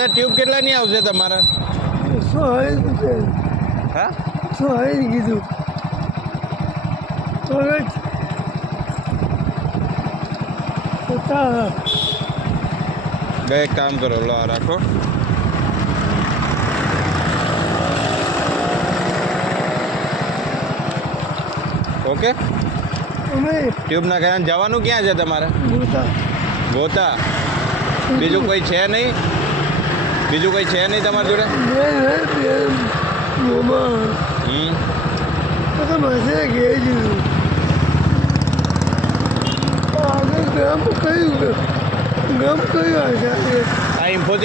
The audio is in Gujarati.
દાદા ટ્યુબ કેટલાની આવશે તમારે? 160 હા 160 કીધું તો હવે 50 બે એક કામ કરો, લો આ રાખો. ઓકે, અમે ટ્યુબ નાખાઈને જવાનું ક્યાં છે તમારે? મોટા ગોતા. બીજું કોઈ છે નહીં? બીજું કોઈ છે નહીં તમારી જોડે? મોમાં તો માસે ઘેર દીધું આગળ ગામ કયું આચાર્ય આ ઇન્ફોથી